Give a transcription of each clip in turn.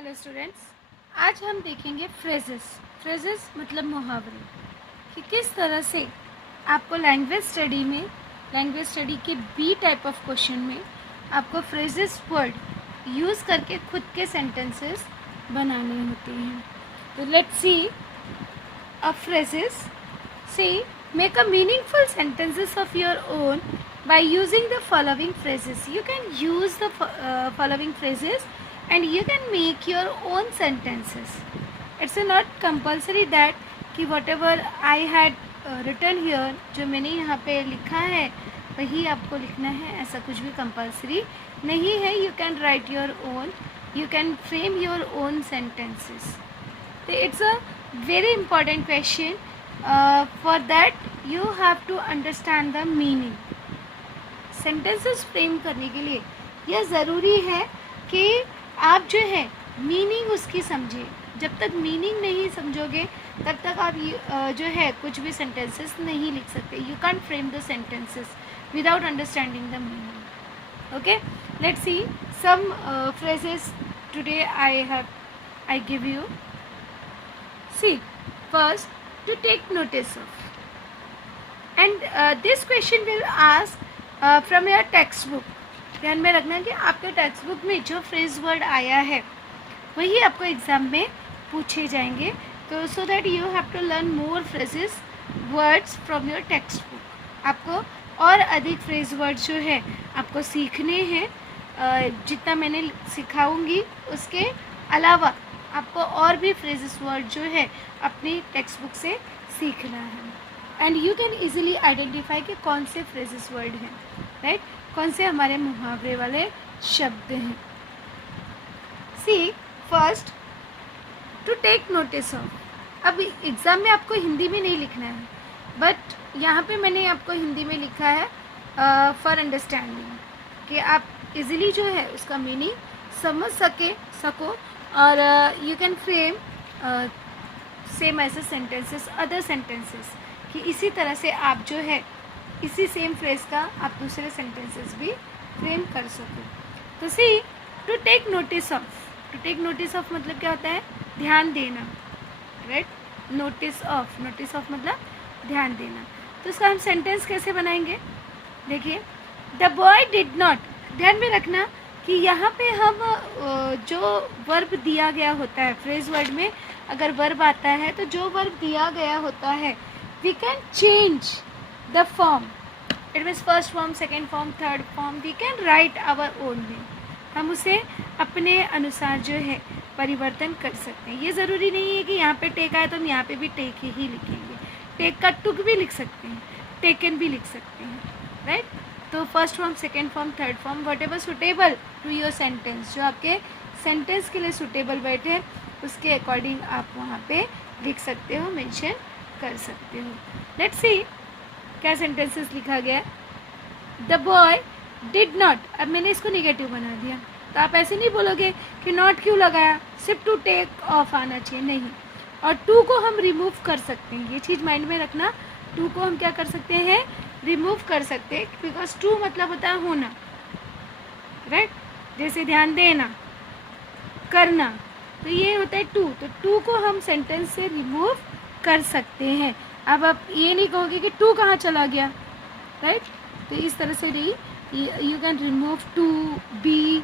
Hello students, आज हम देखेंगे फ्रेजेस मतलब मुहावरे कि किस तरह से आपको लैंग्वेज स्टडी के बी टाइप ऑफ क्वेश्चन में आपको फ्रेजेस वर्ड यूज़ करके खुद के सेंटेंसेस बनाने होते हैं। तो let's see uh phrases. See, make a meaningful sentences of your own by using the following phrases. You can use the following phrases and you can make your own sentences. It's not compulsory that कि whatever I had written here, जो मैंने यहाँ पे लिखा है वही आपको लिखना है, ऐसा कुछ भी compulsory नहीं है. You can write your own, you can frame your own sentences. So it's a very important question. For that you have to understand the meaning. Sentences frame करने के लिए यह ज़रूरी है कि आप जो है मीनिंग उसकी समझे. जब तक मीनिंग नहीं समझोगे तब तक आप जो है कुछ भी सेंटेंसेस नहीं लिख सकते. You can frame the sentences without understanding the meaning. Okay, let's see some phrases today I give you. See, first, to take notice of, and this question will ask from your textbook. ध्यान में रखना कि आपके text book में जो phrase word आया है वही आपको एग्ज़ाम में पूछे जाएंगे. तो so that you have to learn more phrases words from your textbook. आपको और अधिक फ्रेज वर्ड जो है आपको सीखने हैं. जितना मैंने सिखाऊंगी उसके अलावा आपको और भी फ्रेजेस वर्ड जो है अपनी टेक्स्ट बुक से सीखना है. And you can easily identify कि कौन से फ्रेजेस वर्ड हैं, राइट, कौन से हमारे मुहावरे वाले शब्द हैं. See, first, to take notice of. अब एग्ज़ाम में आपको हिंदी में नहीं लिखना है, बट यहाँ पे मैंने आपको हिंदी में लिखा है फॉर अंडरस्टैंडिंग, कि आप इजीली जो है उसका मीनिंग समझ सको और यू कैन फ्रेम सेम ऐसे सेंटेंसेस, अदर सेंटेंसेस, कि इसी तरह से आप जो है इसी सेम फ्रेज का आप दूसरे सेंटेंसेस भी फ्रेम कर सको. तो see, to take notice of. To take notice of मतलब क्या होता है? ध्यान देना, राइट. नोटिस ऑफ मतलब ध्यान देना. तो इसका हम सेंटेंस कैसे बनाएंगे? देखिए, द बॉय डिड नॉट. ध्यान में रखना कि यहाँ पे हम जो वर्ब दिया गया होता है फ्रेज वर्ड में, अगर वर्ब आता है तो जो वर्ब दिया गया होता है we can change the form. It means first form, second form, third form. We can write our own way. हम उसे अपने अनुसार जो है परिवर्तन कर सकते हैं. ये ज़रूरी नहीं है कि यहाँ पे टेक आए तो हम यहाँ पे भी टेक ही लिखेंगे. टेक का टुक भी लिख सकते हैं, टेकन भी लिख सकते हैं, राइट. तो first form, second form, third form, whatever suitable to your sentence, जो आपके सेंटेंस के लिए सुटेबल बैठे उसके अकॉर्डिंग आप वहाँ पे लिख सकते हो, मेंशन कर सकते हो. लेट्स सी क्या सेंटेंसेस लिखा गया. The boy did not. अब मैंने इसको निगेटिव बना दिया, तो आप ऐसे नहीं बोलोगे कि नॉट क्यों लगाया, सिर्फ टू टेक ऑफ आना चाहिए, नहीं. और टू को हम रिमूव कर सकते हैं, ये चीज़ माइंड में रखना. टू को हम क्या कर सकते हैं? रिमूव कर सकते हैं, बिकॉज टू मतलब होता है होना, राइट. जैसे ध्यान देना, करना, तो ये होता है टू. तो टू को हम सेंटेंस से रिमूव कर सकते हैं. अब आप ये नहीं कहोगे कि टू कहाँ चला गया, राइट. तो इस तरह से नहीं, you can remove to. B,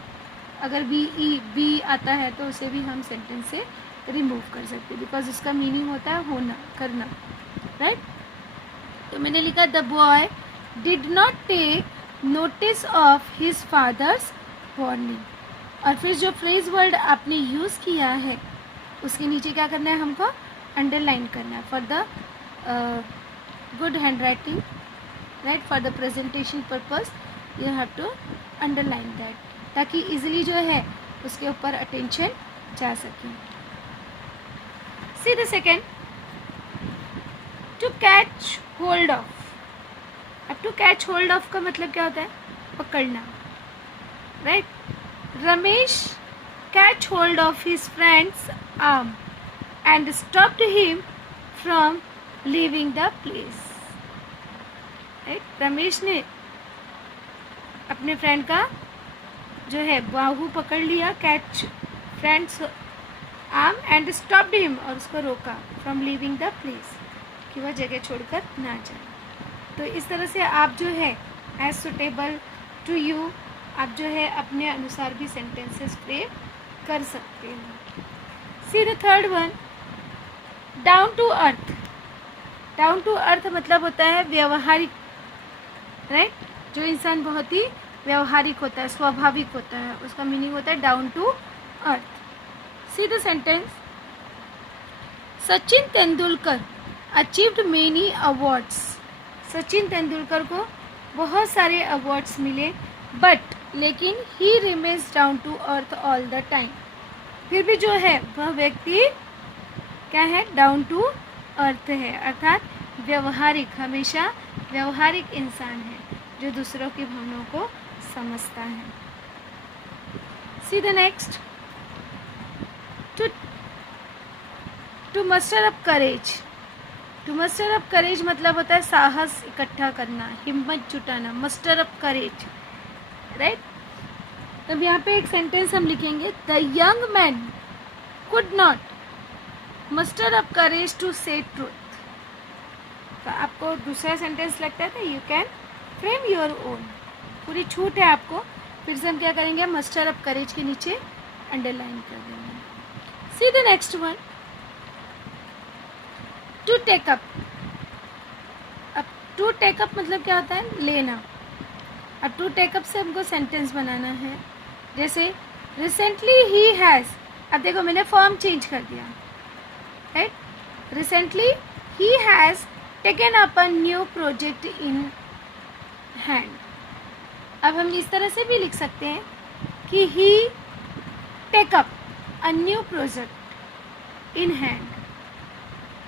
अगर बी आता है तो उसे भी हम सेंटेंस से रिमूव कर सकते हैं, बिकॉज उसका मीनिंग होता है होना, करना, राइट. तो मैंने लिखा the boy did not take notice of his father's warning. और फिर जो फ्रेज वर्ड आपने यूज़ किया है उसके नीचे क्या करना है? हमको अंडरलाइन करना है. For the good handwriting, right, for the presentation purpose you have to underline that, ताकि इजीली जो है उसके ऊपर अटेंशन जा सके. See the second, to catch hold of. अब टू कैच होल्ड ऑफ का मतलब क्या होता है? पकड़ना, right. Ramesh catch hold of his friend's arm and stopped him from leaving the place, right. Ramesh ने अपने फ्रेंड का जो है बाहू पकड़ लिया. Catch friends arm and stopped him, और उसको रोका, फ्रॉम लीविंग द प्लेस, कि वह जगह छोड़कर ना जाए। तो इस तरह से आप जो है एज सुटेबल टू यू, आप जो है अपने अनुसार भी सेंटेंसेस फ्रेम कर सकते हो। See the third one, down to earth. Down to earth मतलब होता है व्यवहारिक, राइट? जो इंसान बहुत ही व्यवहारिक होता है, स्वाभाविक होता है, उसका मीनिंग होता है down to earth. See the sentence, Sachin Tendulkar achieved many awards. Sachin Tendulkar को बहुत सारे अवार्ड्स मिले, बट लेकिन he remains down to earth all the time. फिर भी जो है वह व्यक्ति क्या है? डाउन टू अर्थ है, अर्थात व्यवहारिक, हमेशा व्यवहारिक इंसान है जो दूसरों की भावनाओं को समझता है। See the next, to muster up courage. To muster up courage मतलब होता है साहस इकट्ठा करना, हिम्मत जुटाना, मस्टर अप करेज, राइट? तब यहाँ पे एक सेंटेंस हम लिखेंगे, the young man could not muster up courage to say truth. तो आपको दूसरा सेंटेंस लगता है तो you can frame your own, पूरी छूट है आपको। फिर से हम क्या करेंगे, मस्टर अप करेज के नीचे अंडरलाइन कर देंगे। See the next one, to take up. अब टू टेक अप मतलब क्या होता है? लेना। अब टू टेक अप से हमको सेंटेंस बनाना है, जैसे रिसेंटली ही हैज़। अब देखो मैंने फॉर्म चेंज कर दिया, right? Recently he has taken up a new project in hand. अब हम इस तरह से भी लिख सकते हैं कि he take up a new project in hand.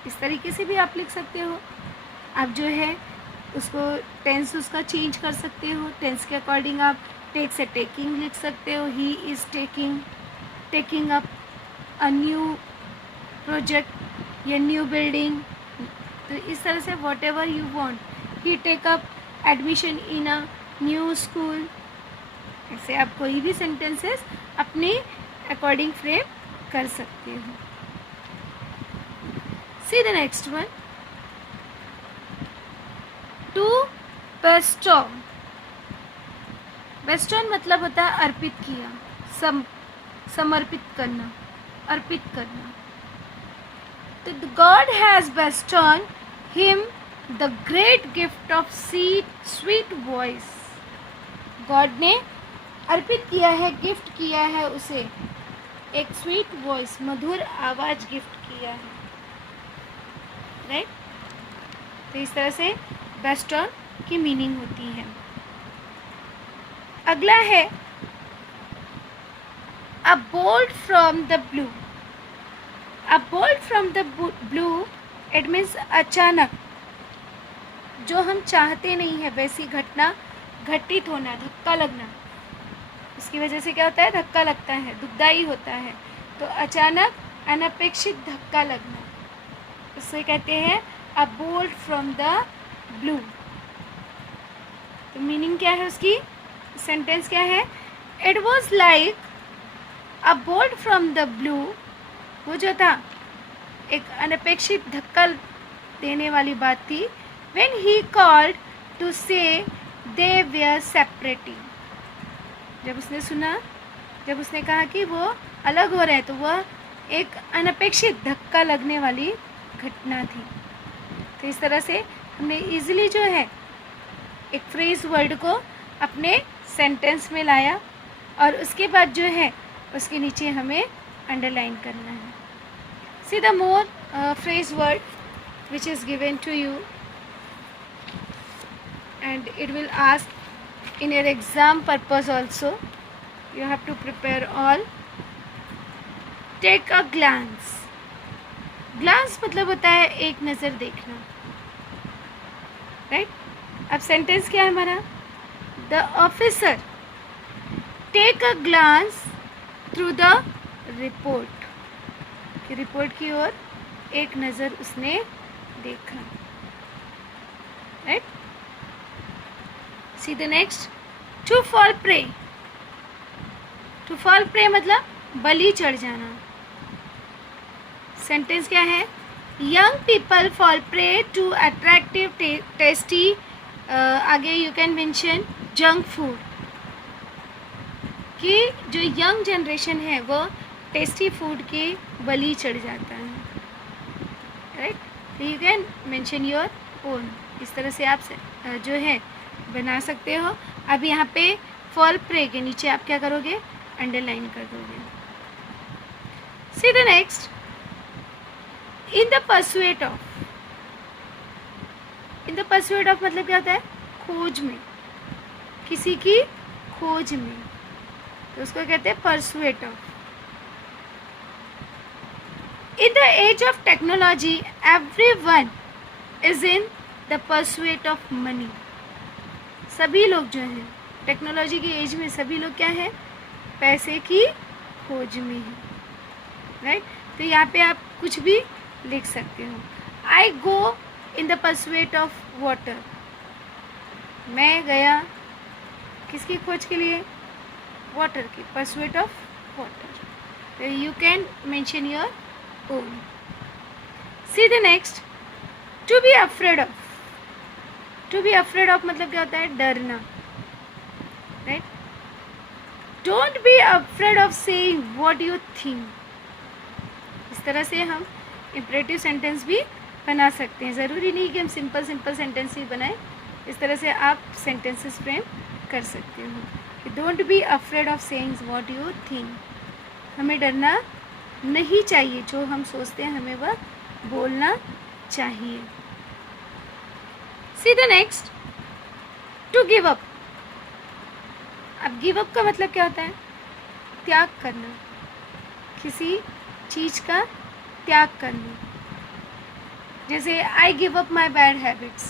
इस तरीके से भी आप लिख सकते हो। आप जो है उसको टेंस उसका चेंज कर सकते हो, टेंस के अकॉर्डिंग आप टेक से टेकिंग लिख सकते हो, he is taking up a new project या न्यू बिल्डिंग। तो इस तरह से whatever you want, he take up admission in a new school. ऐसे आप कोई भी सेंटेंसेस अपने अकॉर्डिंग फ्रेम कर सकते हो। See the next one, two बेस्टो। बेस्टॉन मतलब होता है अर्पित किया, समर्पित करना, अर्पित करना। तो God has bestowed him the great gift of sweet voice. God ने अर्पित किया है, गिफ्ट किया है उसे एक स्वीट वॉइस, मधुर आवाज़ गिफ्ट किया है, राइट? तो इस तरह से बेस्टॉन की मीनिंग होती है। अगला है अ bolt from the blue. A bolt from the blue, it means अचानक, जो हम चाहते नहीं है वैसी घटना घटित होना, धक्का लगना। इसकी वजह से क्या होता है? धक्का लगता है, दुखदाई होता है। तो अचानक अनपेक्षित धक्का लगना, इससे कहते हैं अ बोल्ट फ्रॉम द ब्लू। तो मीनिंग क्या है उसकी? सेंटेंस क्या है? It was like a bolt from the blue. वो जो था एक अनपेक्षित धक्का देने वाली बात थी। व्हेन ही कॉल्ड टू से दे वेयर सेपरेटिंग। जब उसने सुना, जब उसने कहा कि वो अलग हो रहे हैं, तो वह एक अनपेक्षित धक्का लगने वाली घटना थी। तो इस तरह से हमने इजीली जो है एक फ्रेज वर्ड को अपने सेंटेंस में लाया, और उसके बाद जो है उसके नीचे हमें अंडरलाइन करना है। See the more phrase word which is given to you, and it will ask in your exam purpose also. You have to prepare all. Take a glance. Glance मतलब होता है एक नज़र देखना, राइट? अब सेंटेंस क्या है हमारा? The officer take a glance through the report. कि रिपोर्ट की ओर एक नज़र उसने देखा, right? See the next, to fall prey. To fall prey मतलब बलि चढ़ जाना, सेंटेंस क्या है? Young people fall prey to attractive tasty, आगे you can mention junk food, कि जो यंग जनरेशन है वो टेस्टी फूड के बलि चढ़ जाता है, right. You can mention your own, इस तरह से आप जो है बना सकते हो। अब यहाँ पे फॉल प्रे के नीचे आप क्या करोगे? अंडरलाइन कर दोगे। सी the next, in the pursuit of. In the pursuit of मतलब क्या होता है? खोज में, किसी की खोज में, तो उसको कहते हैं pursuit of. In the age of technology everyone is in the pursuit of money. सभी लोग जो हैं टेक्नोलॉजी की एज में, सभी लोग क्या है? पैसे की खोज में है, राइट। तो यहाँ पे आप कुछ भी लिख सकते हो। I go in the pursuit of water. मैं गया किसकी खोज के लिए? वाटर की, pursuit of water. You can mention your own. See the next, to be afraid of. To be afraid of मतलब क्या होता है? डरना, right. Don't be afraid of saying what you think. इस तरह से हम इंपरेटिव सेंटेंस भी बना सकते हैं। ज़रूरी नहीं कि हम सिंपल सेंटेंस ही बनाएं, इस तरह से आप सेंटेंसेस फ्रेम कर सकते हो कि don't be afraid of saying what you think. हमें डरना नहीं चाहिए, जो हम सोचते हैं हमें वह बोलना चाहिए। See the next, to give up. अब गिव अप का मतलब क्या होता है? त्याग करना, किसी चीज़ का त्याग करना। जैसे I give up my bad habits,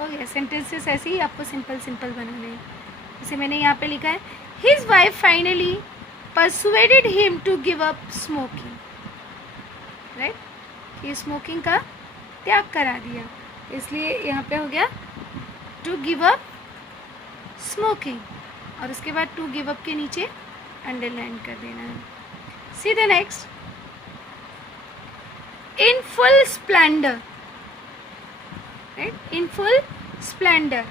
हो गया। सेंटेंसेस ऐसे ही आपको सिंपल बनाने हैं। जैसे मैंने यहाँ पे लिखा है, his wife finally persuaded him to give up smoking, right. ये स्मोकिंग का त्याग करा दिया, इसलिए यहाँ पे हो गया टू गिव अप स्मोकिंग, और उसके बाद टू गिव अप के नीचे अंडरलाइन कर देना है। See the next, in full Splendor, right. In full Splendor,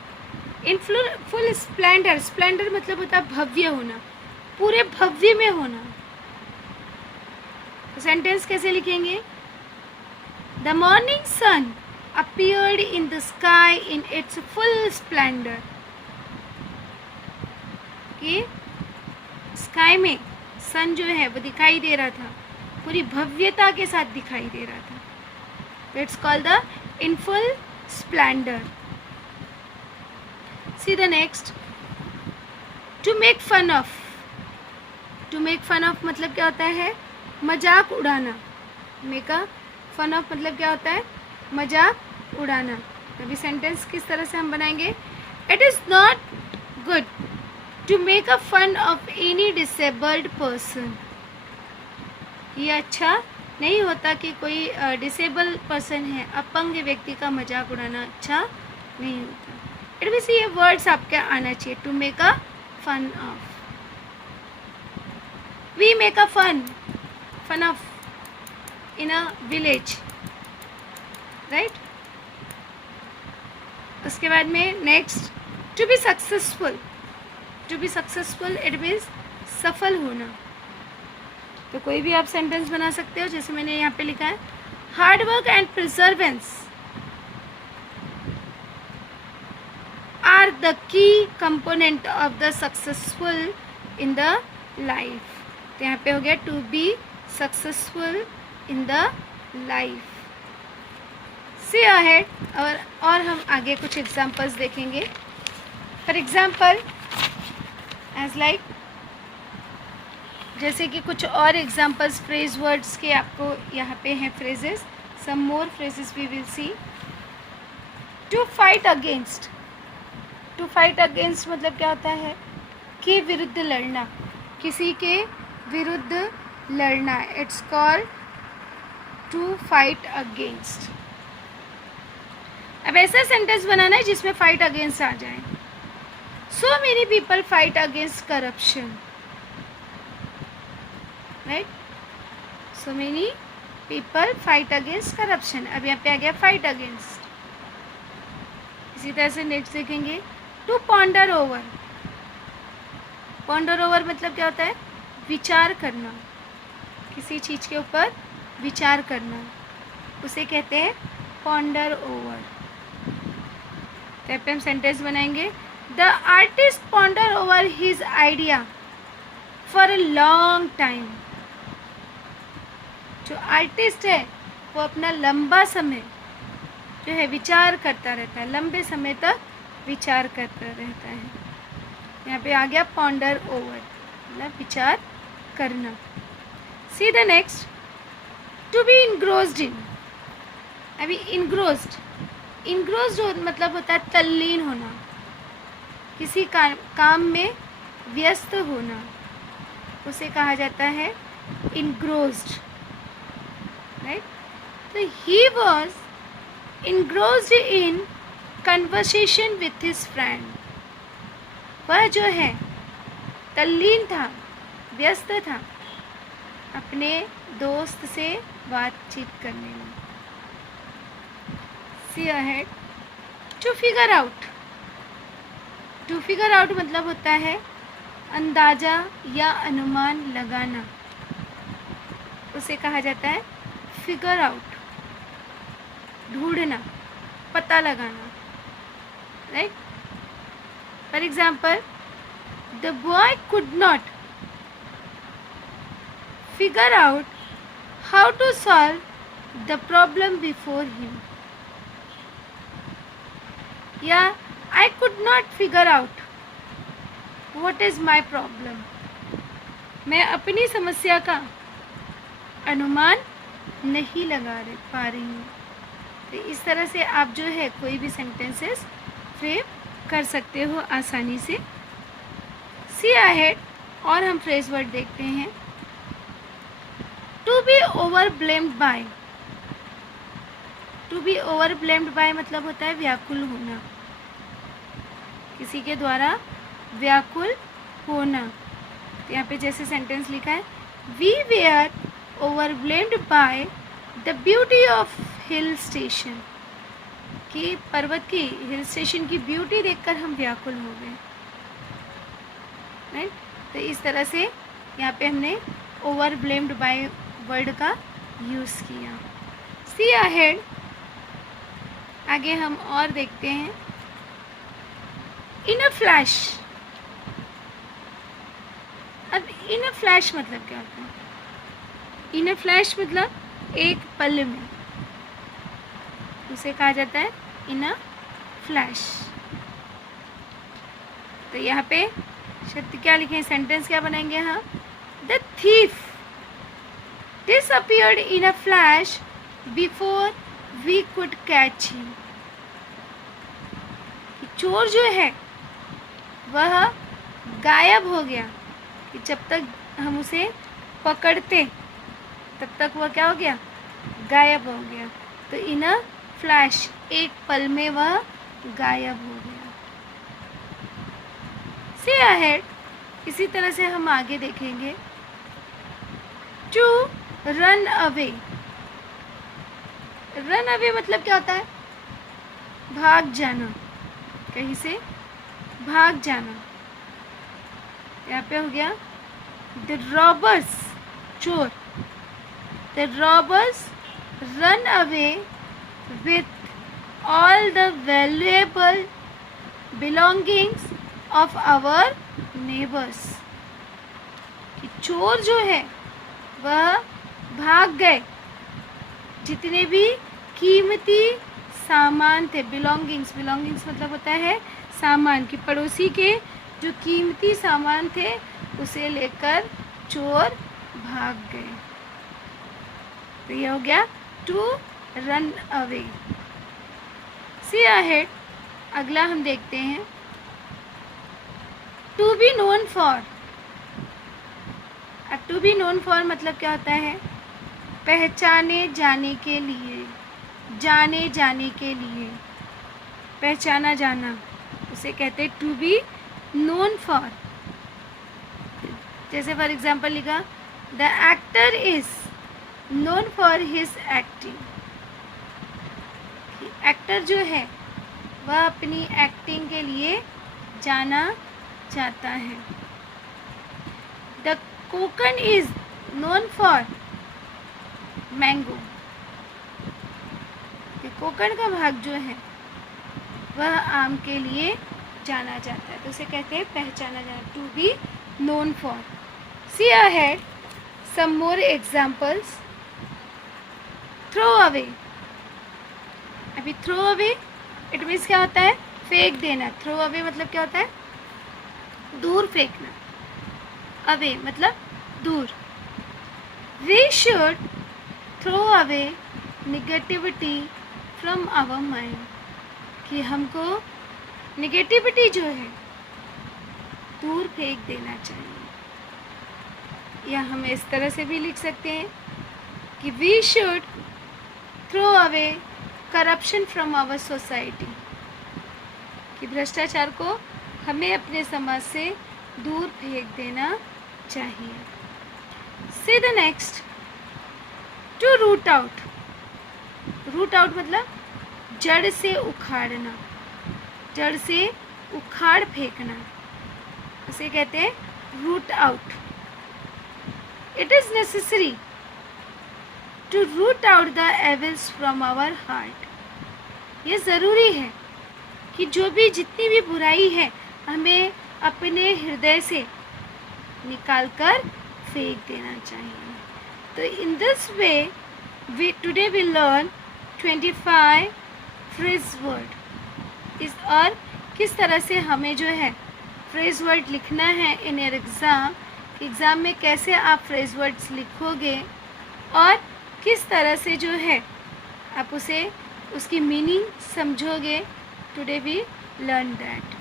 in full Splendor. Splendor मतलब होता है भव्य होना, पूरे भव्य में होना। तो सेंटेंस कैसे लिखेंगे? The morning sun appeared in the sky in its full splendor, कि स्काई में सन जो है वो दिखाई दे रहा था, पूरी भव्यता के साथ दिखाई दे रहा था। It's called the in full splendour. See the next, to make fun of. To make fun of मतलब क्या होता है? मजाक उड़ाना। मेक अ फन ऑफ मतलब क्या होता है? मजाक उड़ाना। अभी सेंटेंस किस तरह से हम बनाएंगे? It is not good to make a fun of any disabled person. ये अच्छा नहीं होता कि कोई डिसेबल पर्सन है, अपंग व्यक्ति का मजाक उड़ाना अच्छा नहीं होता। इट मीन्स ये वर्ड्स आपके आना चाहिए, to make a fun of. We make a fun of in a village, right. उसके बाद में next, to be successful. To be successful it means सफल होना। तो कोई भी आप सेंटेंस बना सकते हो, जैसे मैंने यहाँ पे लिखा है, hard work and perseverance are the key component of the successful in the life. तो यहाँ पे हो गया to be successful in the life. See ahead, और हम आगे कुछ एग्जाम्पल्स देखेंगे। फॉर एग्जाम्पल एज लाइक, जैसे कि कुछ और एग्जाम्पल्स फ्रेज वर्ड्स के आपको यहाँ पे हैं phrases, some more phrases we will see. To fight against. To fight against मतलब क्या होता है? के विरुद्ध लड़ना, किसी के विरुद्ध लड़ना। It's called to fight against. अब ऐसा सेंटेंस बनाना है जिसमें फाइट अगेंस्ट आ जाए। So many people fight against corruption, right. So many people fight against corruption, अब यहाँ पे आ गया फाइट अगेंस्ट। इसी तरह से नेक्स्ट देखेंगे to ponder over. Ponder over मतलब क्या होता है? विचार करना, किसी चीज़ के ऊपर विचार करना, उसे कहते हैं पॉन्डर ओवर। तो यहाँ पे हम सेंटेंस बनाएंगे the artist ponder over his idea for a long time. जो आर्टिस्ट है वो अपना लंबा समय जो है विचार करता रहता है, लंबे समय तक विचार करता रहता है। यहाँ पे आ गया पॉन्डर ओवर मतलब विचार करना। See the next to be engrossed in. अभी इनग्रोस्ड मतलब होता है तल्लीन होना, किसी काम में व्यस्त होना, उसे कहा जाता है इनग्रोस्ड, राइट। तो he was इनग्रोस्ड in conversation with his friend. वह जो है तल्लीन था, व्यस्त था अपने दोस्त से बातचीत करने में। See ahead to figure out. To figure out मतलब होता है अंदाज़ा या अनुमान लगाना, उसे कहा जाता है फिगर आउट, ढूंढना, पता लगाना, right. For example the boy could not figure out how to solve the problem before him, या I could not figure out what is my problem. मैं अपनी समस्या का अनुमान नहीं लगा पा रही हूँ। तो इस तरह से आप जो है कोई भी सेंटेंसेस फ्रेम कर सकते हो आसानी से। सी अहेड और हम फ्रेज वर्ड देखते हैं to be overwhelmed by. To be overwhelmed by मतलब होता है व्याकुल होना, किसी के द्वारा व्याकुल होना। तो यहाँ पे जैसे सेंटेंस लिखा है we were overwhelmed by the beauty of hill station, कि पर्वत की, हिल स्टेशन की ब्यूटी देखकर हम व्याकुल हो गए, राइट। तो इस तरह से यहाँ पे हमने ओवर ब्लेम्ड बाय वर्ड का यूज़ किया। सी अहेड आगे हम और देखते हैं इन अ फ्लैश। अब इन अ फ्लैश मतलब क्या होता है? इन अ फ्लैश मतलब एक पल में, उसे कहा जाता है इन अ फ्लैश। तो यहाँ पे शब्द क्या लिखे, सेंटेंस क्या बनाएंगे? हाँ, the thief disappeared in a flash before we could catch him। चोर जो है वह गायब हो गया, कि जब तक हम उसे पकड़ते तब तक वह क्या हो गया? गायब हो गया। तो इन अ फ्लैश एक पल में वह गायब हो गया। से अहेड इसी तरह से हम आगे देखेंगे to run away. Run away मतलब क्या होता है? भाग जाना, कहीं से भाग जाना। यहाँ पे हो गया द रॉबर्स, चोर। The robbers run away with all the valuable belongings of our neighbours. कि चोर जो है वह भाग गए, जितने भी कीमती सामान थे, बिलोंगिंग्स, बिलोंगिंग्स मतलब होता है सामान, कि पड़ोसी के जो कीमती सामान थे उसे लेकर चोर भाग गए। तो ये हो गया to run away. See ahead अगला हम देखते हैं टू बी नोन फॉर। अब टू बी नोन फॉर मतलब क्या होता है? पहचाने जाने के लिए, जाने जाने के लिए, पहचाना जाना, उसे कहते हैं टू बी नोन फॉर। जैसे फॉर एग्जाम्पल लिखा the actor is known for his acting. Actor जो है वह अपनी एक्टिंग के लिए जाना जाता है. The Konkan is known for mango. Konkan का भाग जो है वह आम के लिए जाना जाता है, तो उसे कहते हैं पहचाना जाना, to be known for. See ahead some more examples. Throw away. अभी थ्रो अवे इट मीन्स क्या होता है? फेंक देना. थ्रो अवे मतलब क्या होता है? दूर फेंकना. अवे मतलब दूर. We should throw away negativity from our mind. कि हमको निगेटिविटी जो है दूर फेंक देना चाहिए. या हम इस तरह से भी लिख सकते हैं कि we should throw away corruption from our society. कि भ्रष्टाचार को हमें अपने समाज से दूर फेंक देना चाहिए. See the next. To root out. Root out मतलब जड़ से उखाड़ना, जड़ से उखाड़ फेंकना, उसे कहते हैं root out. It is necessary to root out the evils from our heart. ये ज़रूरी है कि जो भी जितनी भी बुराई है हमें अपने हृदय से निकाल कर फेंक देना चाहिए. तो in this way we today we learn 25 phrase word. इस और किस तरह से हमें जो है फ्रेज वर्ड लिखना है इन योर एग्ज़ाम. एग्ज़ाम में कैसे आप फ्रेज वर्ड्स लिखोगे और किस तरह से जो है आप उसे उसकी मीनिंग समझोगे. Today we learn that.